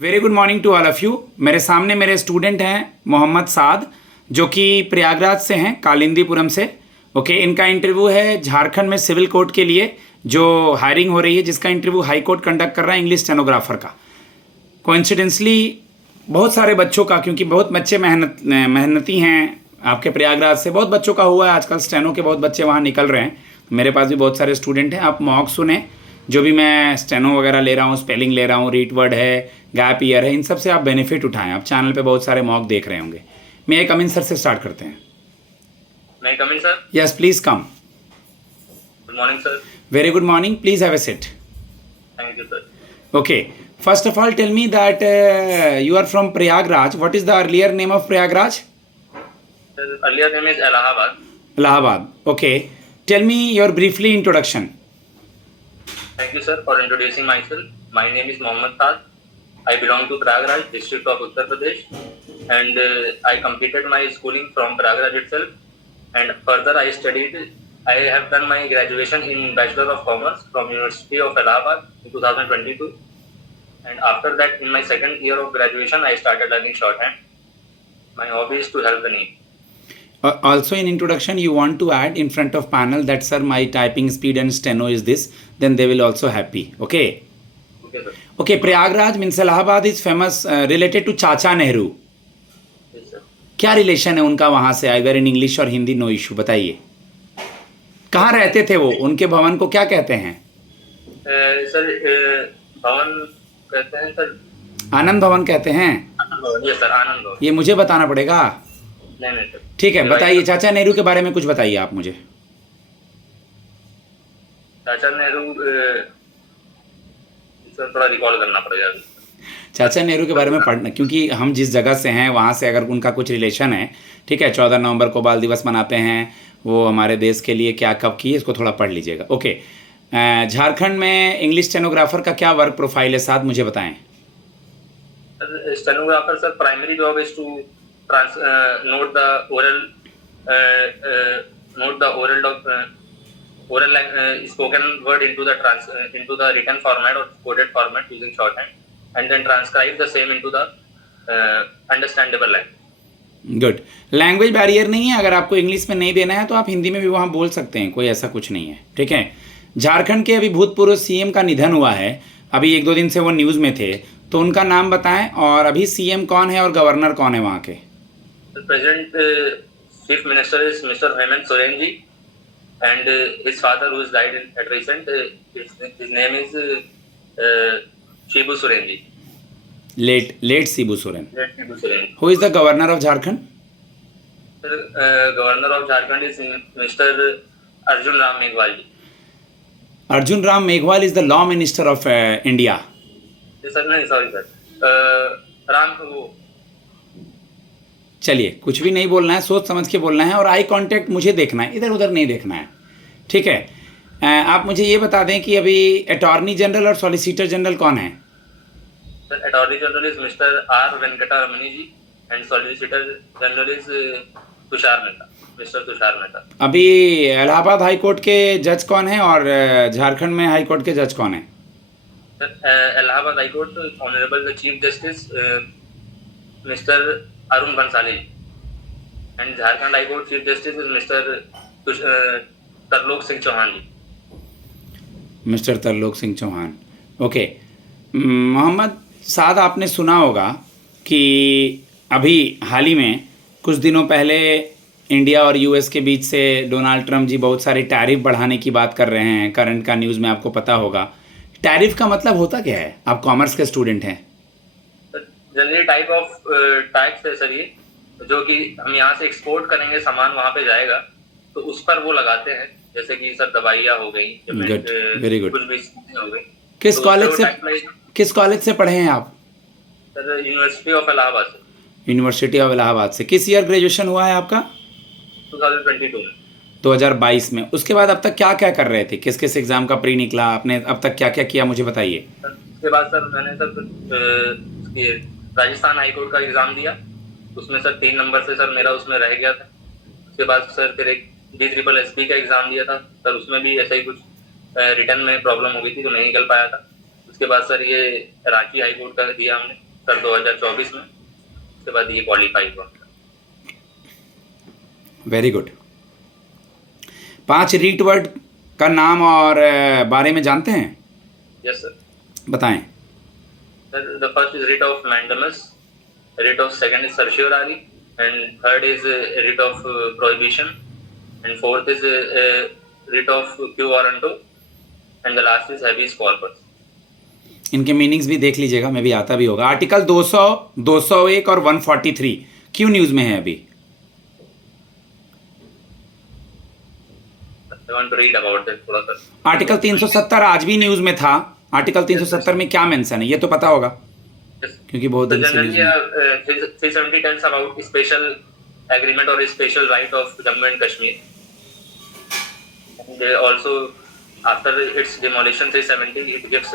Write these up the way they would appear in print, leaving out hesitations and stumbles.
Very good morning to all of you. मेरे सामने मेरे स्टूडेंट हैं मोहम्मद साद, जो कि प्रयागराज से हैं, कालिंदीपुरम से। ओके, इनका इंटरव्यू है झारखंड में सिविल कोर्ट के लिए, जो हायरिंग हो रही है, जिसका इंटरव्यू हाई कोर्ट कंडक्ट कर रहा है इंग्लिश स्टेनोग्राफर का। कोइंसिडेंसली बहुत सारे बच्चों का, क्योंकि बहुत बच्चे मेहनती हैं आपके प्रयागराज से, बहुत बच्चों का हुआ है आजकल, स्टेनो के बहुत बच्चे वहाँ निकल रहे हैं। मेरे पास भी बहुत सारे स्टूडेंट हैं। आप मॉक सुने, जो भी मैं स्टेनो वगैरह ले रहा हूँ, स्पेलिंग ले रहा हूँ, रीड वर्ड है, गैप ईयर है, इन सब से आप बेनिफिट उठाएं। आप चैनल पे बहुत सारे मॉक देख रहे होंगे। मैं एक अमीन सर से स्टार्ट करते हैं। May I coming sir. Yes please come. Good morning sir. Very good morning, please have a sit. Thank you sir. Okay, first of all tell me that you are from Prayagraj. What is the earlier name of Prayagraj? Earlier name is Allahabad. Allahabad. Okay, tell me your briefly introduction. Thank you sir for introducing myself. My name is Mohammad Saad. I belong to Prayagraj district of Uttar Pradesh, and I completed my schooling from Prayagraj itself, and further I have done my graduation in Bachelor of Commerce from University of Allahabad in 2022, and after that in my second year of graduation I started learning shorthand. My hobby is to help the needy. Also in introduction you want to add in front of panel that sir my typing speed and steno is this, then they will also happy. Okay. Okay sir. Okay, Prayagraj means Allahabad is famous related to Chacha Nehru. Yes sir. क्या relation है उनका वहाँ से? अगर in English और Hindi no issue, बताइए। कहाँ रहते थे वो? उनके भवन को क्या कहते हैं? सर भवन कहते हैं सर। आनंद भवन कहते हैं। यस सर, आनंद भवन। ये मुझे बताना पड़ेगा? नहीं सर। ठीक है, बताइए चाचा नेहरू के बारे में कुछ बताइए आप मुझे। चाचा नेहरू सर थोड़ा रिकॉल करना पड़ेगा। चाचा नेहरू के बारे में पढ़ना, क्योंकि हम जिस जगह से हैं वहाँ से अगर उनका कुछ रिलेशन है। ठीक है, 14 नवंबर को बाल दिवस मनाते हैं, वो हमारे देश के लिए क्या कब किए, इसको थोड़ा पढ़ लीजिएगा। ओके, झारखंड में इंग्लिश स्टेनोग्राफर का क्या वर्क प्रोफाइल है, साथ मुझे बताएं। Stenographer sir primary job is to note the oral spoken word into the written format or coded format using shorthand, and then transcribe the same into the understandable language. Good. Language barrier नहीं है, अगर आपको English में नहीं देना है तो आप हिंदी में भी वहाँ बोल सकते हैं, कोई ऐसा कुछ नहीं है। ठीक है, झारखंड के अभी भूतपूर्व सीएम का निधन हुआ है, अभी 1-2 दिन से वो न्यूज़ में थे, तो उनका नाम बताएं, और अभी सीएम कौन है और गवर्नर कौन है वहाँ के? The present chief minister is Mr. Hemant Soren ji, and his father, who is died at recent, his name is Shibu Soren ji. Late Shibu Soren. Late Shibu Soren. Who is the governor of Jharkhand? Sir, governor of Jharkhand is Mr. Arjun Ram Meghwal ji. Arjun Ram Meghwal is the law minister of India. Yes sir, नहीं sorry sir. Ram वो चलिए, कुछ भी नहीं बोलना है, सोच समझ के बोलना है, और आई कांटेक्ट मुझे देखना है, इधर उधर नहीं देखना है। ठीक है, आप मुझे ये बता दें कि अभी अटॉर्नी जनरल और सॉलिसिटर जनरल कौन है? Sir attorney general is mister R Venkata Ramani ji, and solicitor general is mister Tushar Mehta. अभी इलाहाबाद हाई कोर्ट के जज कौन है और झारखंड में हाई कोर्ट के जज कौन है? Sir Allahabad high court honourable the chief justice mister Arun Bansali, and Jharkhand high court chief justice is mister Tarlok Singh Chauhan ji. Mister Tarlok Singh Chauhan. Okay, Mohammad Saad, आपने सुना होगा कि अभी हाल ही में कुछ दिनों पहले इंडिया और यूएस के बीच से डोनाल्ड ट्रंप जी बहुत सारे टैरिफ बढ़ाने की बात कर रहे हैं। करंट का न्यूज़ में आपको पता होगा। टैरिफ का मतलब होता क्या है? आप कॉमर्स के स्टूडेंट हैं। जनरली टाइप ऑफ टैक्स है सर ये, जो कि हम यहाँ से एक्सपोर्ट करेंगे, सामान वहाँ पे जाएगा तो उस पर वो लगाते हैं, जैसे कि सर दवाइयाँ हो गई, गुड, वेरी गुड। कुछ भी हो गई। किस कॉलेज से पढ़े हैं आप? सर यूनिवर्सिटी ऑफ इलाहाबाद से। यूनिवर्सिटी ऑफ इलाहाबाद से। किस ईयर ग्रेजुएशन हुआ है आपका? 2022 में। 2022 में। उसके बाद अब तक क्या क्या कर रहे थे? किस किस एग्जाम का प्री निकला आपने? अब तक क्या क्या किया, मुझे बताइए। उसके बाद सर मैंने सर राजस्थान हाईकोर्ट का एग्जाम दिया, उसमें सर 3 नंबर से सर मेरा उसमें रह गया था। उसके बाद सर फिर एक DSSB का एग्जाम दिया था सर, उसमें भी ऐसा ही कुछ रिटर्न में प्रॉब्लम हो गई थी तो नहीं निकल पाया था। उसके बाद सर ये रांची हाईकोर्ट का दिया हमने, सर 2024 में, उसके बाद ये क्वालिफाई हुआ। Very good. 5 रीट वर्ड का नाम और बारे में जानते हैं? Yes sir. बताएं। Sir the first is writ of mandamus, writ of second is certiorari, and third is writ of prohibition, and fourth is writ of quo warranto, and the last is habeas corpus. इनके meanings भी देख लीजिएगा, मैं भी आता भी होगा। Article 200, 201 और 143 क्यों न्यूज़ में है अभी? I want to read about it थोड़ा सा। आर्टिकल 370 आज भी न्यूज़ में था। आर्टिकल 370 में क्या मेंशन है ये तो पता होगा, क्योंकि बहुत दिन से न्यूज़ में। 370 tells about special agreement or special right of Jammu and Kashmir. And also after its demolition 370 it gives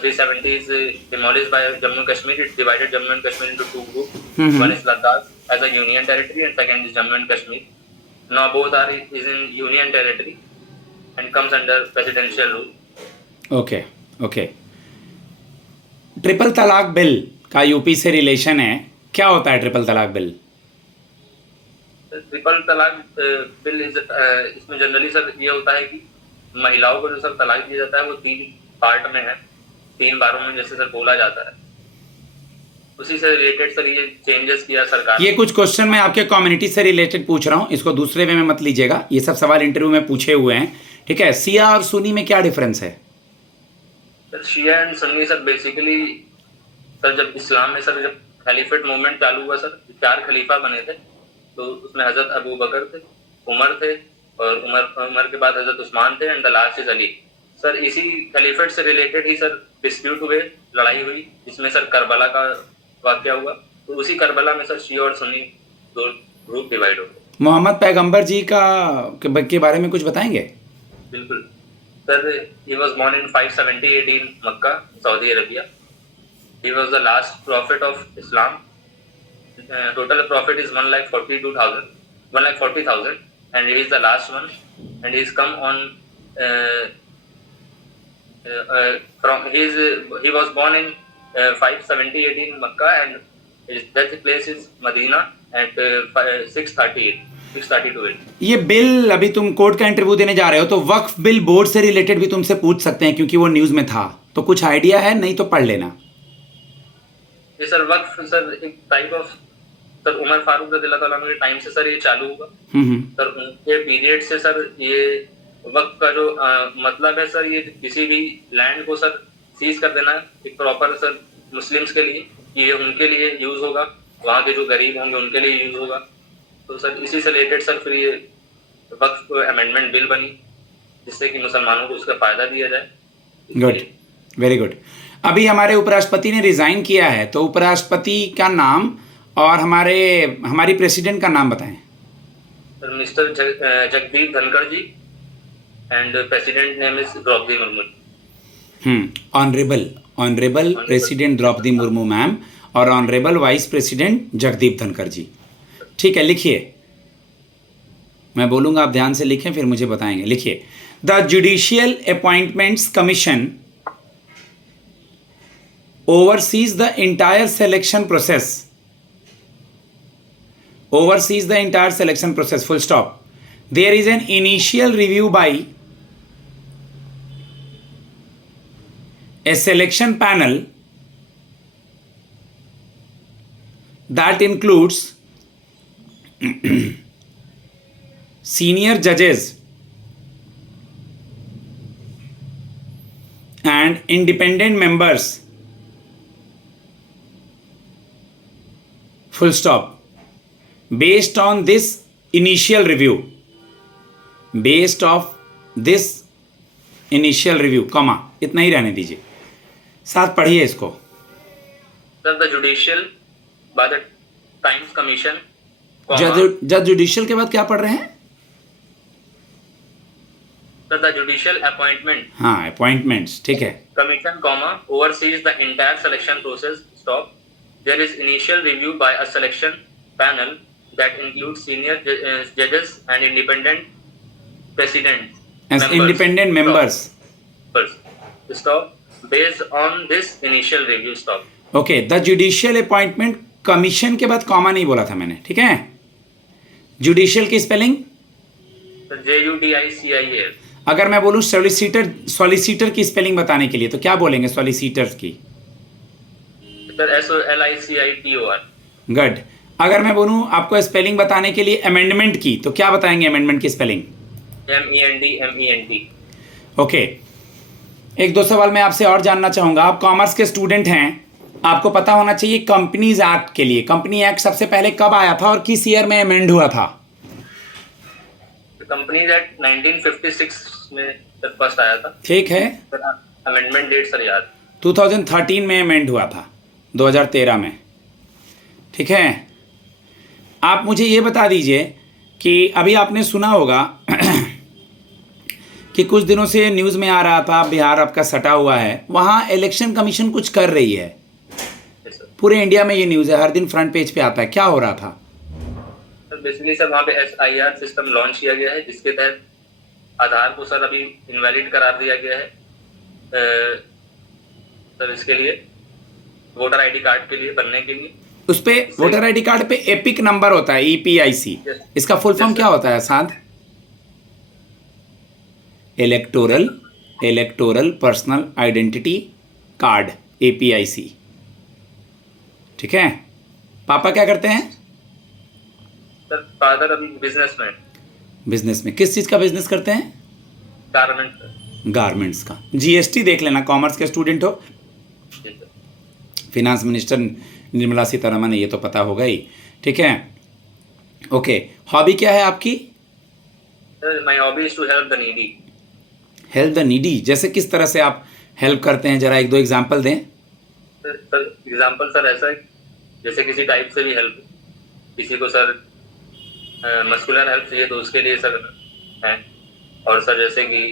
370 is demolished by Jammu and Kashmir. It divided Jammu and Kashmir into 2 groups. One is Ladakh as a union territory and second is Jammu and Kashmir. Now both are is in union territory and comes under presidential rule. Okay okay. Triple तलाक bill का UP से relation है, क्या होता है triple तलाक bill? Triple तलाक bill इसमें जनरली सर ये होता है कि महिलाओं को जो सर तलाक दिया जाता है वो 3 पार्ट में है, 3 बारों में जैसे सर बोला जाता है, उसी से रिलेटेड सर ये चेंजेस किया सरकार। ये कुछ क्वेश्चन मैं आपके कम्युनिटी से रिलेटेड पूछ रहा हूँ, इसको दूसरे वे में मत लीजिएगा। ये सब सवाल इंटरव्यू में पूछे हुए हैं, ठीक है? शिया और सुन्नी में क्या डिफरेंस है? Sir Shia and Sunni sir basically sir जब इस्लाम में सर जब खलीफेट मूवमेंट चालू हुआ सर 4 खलीफा बने थे, तो उसमें हजरत अबू बकर थे, उमर थे, और उमर के बाद हजरत उस्मान थे, and the last is Ali. Sir इसी खलीफेट से रिलेटेड ही सर डिस्प्यूट हुए, लड़ाई हुई, जिसमें सर करबला का वाकया हुआ। तो उसी करबला में सर शिया और सुन्नी 2 ग्रुप डिवाइड हो गए। मोहम्मद पैगंबर जी का के बारे में कुछ बताएंगे? बिल्कुल sir, he was born in 570 AD in Makkah, Saudi Arabia. He was the last prophet of Islam. Total prophet is 1,40,000, and he is the last one. And he's come on he was born in 570 AD in Makkah, and his death place is Medina at 632 AD. ये bill अभी तुम court का interview देने जा रहे हो, तो वक्फ bill board से रिलेटेड भी तुमसे पूछ सकते हैं, क्योंकि वो न्यूज़ में था। तो कुछ आइडिया है? नहीं तो पढ़ लेना। ये सर वक्फ सर एक type of sir Umar Farooq रज़ी अल्लाह तआला अन्हु के टाइम से सर ये चालू हुआ। सर उनके पीरियड से सर ये वक्फ का जो मतलब है सर, ये किसी भी लैंड को सर सीज कर देना एक प्रॉपर सर मुस्लिम्स के लिए, ये उनके लिए यूज होगा, वहाँ के जो गरीब होंगे उनके लिए यूज होगा। तो सर इसी से रिलेटेड सर फिर ये वक्फ अमेंडमेंट बिल बनी, जिससे कि मुसलमानों को उसका फायदा दिया जाए। Good, very good. अभी हमारे उपराष्ट्रपति ने रिजाइन किया है, तो उपराष्ट्रपति का नाम और हमारी प्रेसिडेंट का नाम बताएं। Sir mister Jagdeep Dhankhar ji, and president name is Droupadi Murmu. Honourable president Droupadi Murmu ma'am और honourable vice president Jagdeep Dhankhar ji. ठीक है, लिखिए, मैं बोलूंगा आप ध्यान से लिखें, फिर मुझे बताएंगे। लिखिए, the judicial appointments commission oversees the entire selection process, full stop. There is an initial review by a selection panel that includes senior judges and independent members, full stop. Based on this initial review, comma, इतना ही रहने दीजिए, साथ पढ़िए इसको। Sir, the judicial by the times commission, जज judicial के बाद क्या पढ़ रहे हैं? Sir, the judicial appointment, हाँ, अपॉइंटमेंट्स, ठीक है। commission, comma, oversees the entire selection process, stop. There is initial review by a selection panel that includes senior judges and independent presidents. As independent members. Stop. Based on this initial review, stop. Okay, the judicial appointment commission के बाद comma नहीं बोला था मैंने, ठीक है। Judicial की spelling JUDICIAL। अगर मैं बोलूँ सॉलिसिटर की स्पेलिंग बताने के लिए तो क्या बोलेंगे सॉलिसिटर की? Sir SOLICITOR। गुड। अगर मैं बोलूँ आपको स्पेलिंग बताने के लिए अमेंडमेंट की तो क्या बताएंगे अमेंडमेंट की स्पेलिंग? MENT। ओके, एक दो सवाल मैं आपसे और जानना चाहूँगा। आप कॉमर्स के स्टूडेंट हैं, आपको पता होना चाहिए कंपनीज एक्ट के लिए, कंपनी एक्ट सबसे पहले कब आया था और किस ईयर में अमेंड हुआ था? कंपनीज एक्ट 1956 में सर फर्स्ट आया था। ठीक है, अमेंडमेंट डेट सर याद। 2013 में अमेंड हुआ था, 2013 में, ठीक है। आप मुझे ये बता दीजिए कि अभी आपने सुना होगा कि कुछ दिनों से न्यूज़ में आ रहा था बिहार आपका सटा हुआ है, वहाँ इलेक्शन कमीशन कुछ कर रही है। पूरे इंडिया में ये न्यूज़ है, हर दिन फ्रंट पेज पे आता है। क्या हो रहा था? बेसिकली सर वहाँ पे SIR सिस्टम लॉन्च किया गया है, जिसके तहत आधार को सर अभी इनवैलिड करार दिया गया है सर, इसके लिए वोटर आईडी कार्ड के लिए बनने के लिए। उस पे वोटर आईडी कार्ड पे एपिक नंबर होता है, EPIC। इसका फुल फॉर्म क्या होता है साथ? Electoral personal identity card, APIC, ठीक है। पापा क्या करते हैं? सर फादर अभी बिजनेस में। किस चीज़ का बिजनेस करते हैं? गारमेंट्स का। GST देख लेना, कॉमर्स के स्टूडेंट हो, फिनांस मिनिस्टर निर्मला सीतारमन है, ये तो पता होगा ही, ठीक है। ओके, हॉबी क्या है आपकी? Sir my hobby is to help the needy. Help the needy, जैसे किस तरह से आप हेल्प करते हैं, जरा एक दो एग्जांपल दें। सर एग्जांपल सर ऐसा है, जैसे किसी टाइप से भी हेल्प, किसी को सर मस्कुलर हेल्प चाहिए तो उसके लिए सर है, और सर जैसे कि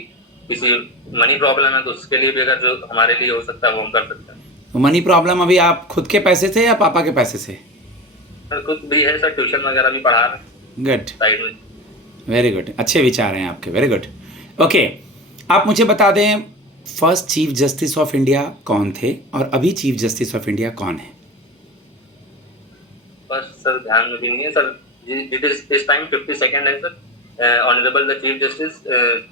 किसी मनी प्रॉब्लम है तो उसके लिए भी अगर जो हमारे लिए हो सकता है वो हम कर सकते हैं। तो मनी प्रॉब्लम अभी आप खुद के पैसे से या पापा के पैसे से? सर खुद भी है सर, ट्यूशन वगैरह भी पढ़ा रहे हैं गुड, साइड में। वेरी गुड, अच्छे विचार हैं आपके, वेरी गुड। ओके, आप मुझे बता दें first chief justice of India कौन थे और अभी चीफ जस्टिस ऑफ इंडिया कौन है? बस सर ध्यान में भी नहीं है सर, इस टाइम 52nd है sir, honourable the chief justice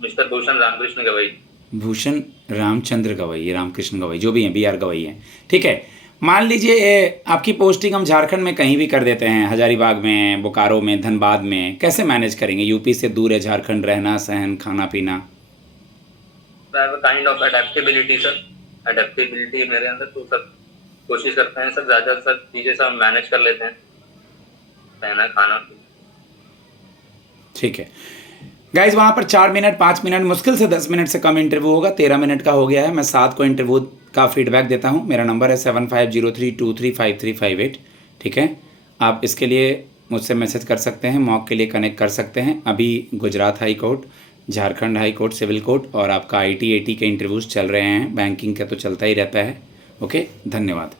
mister Bhushan Ramkrishna Gavai. Bhushan Ramchandra Gavai, ये रामकृष्ण गवई जो भी हैं, BR गवई हैं, ठीक है। मान लीजिए आपकी पोस्टिंग हम झारखंड में कहीं भी कर देते हैं, हजारीबाग में, बोकारो में, धनबाद में, कैसे मैनेज करेंगे? यूपी से दूर है झारखंड, रहना सहन खाना पीना। Kind of adaptability sir, adaptability मेरे अंदर, तो सर कोशिश करते हैं सर ज़्यादा सर चीज़ें सब मैनेज कर लेते हैं, रहना खाना। ठीक है गाइज, वहाँ पर 4 मिनट 5 मिनट, मुश्किल से 10 मिनट से कम इंटरव्यू होगा। 13 मिनट का हो गया है। मैं 7 को इंटरव्यू का फीडबैक देता हूँ। मेरा नंबर है 7503235358, ठीक है। आप इसके लिए मुझसे मैसेज कर सकते हैं, मॉक के लिए कनेक्ट कर सकते हैं। अभी Gujarat high court, Jharkhand high court, civil court और आपका IT AT के इंटरव्यूज़ चल रहे हैं। बैंकिंग का तो चलता ही रहता है। ओके, धन्यवाद।